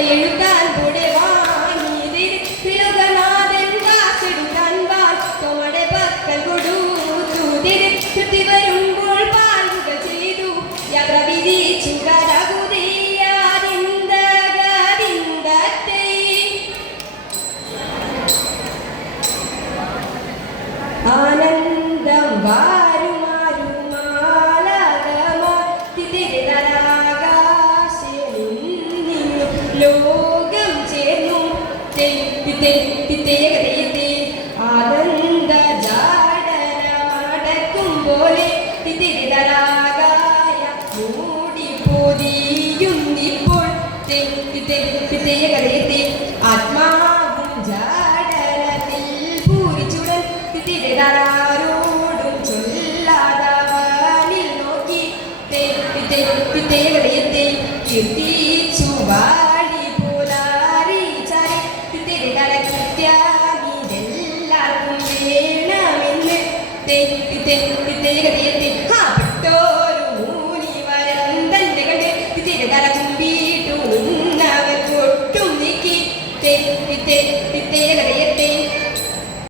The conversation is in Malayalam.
കൈയെഴുത്താൻ കൂടെ വാങ്ങിതിൽ തിരുകനാഥൻ തെറ്റിത്തെ തിത്തേകതയത്തെ ആനന്ദ ജാടനമടക്കും പോലെ തിത്തിരിതരാകായ മൂടി പൊതിയുന്നിപ്പോൾ തിത്തേകതയത്തെ ആത്മാവും ജാടനത്തിൽ പൂരിച്ചുടൻ തിത്തിരിതരാരോടും ചൊല്ലാതവനിൽ നോക്കി തിത്തേകതയത്തെ കീർത്തിച്ചു വാടി സത്യാമിതെല്ലാവർക്കും വേണമെന്ന് തെറ്റ് തെറ്റ് തെരുകതയത്തിൽ ആ പെട്ടോരു മൂലി വരം തന്റെ കണ്ട് തിരുതല കുമ്പിയിട്ടു നീക്കി. തെറ്റ് തെറ്റ് തെരുകതയത്തെ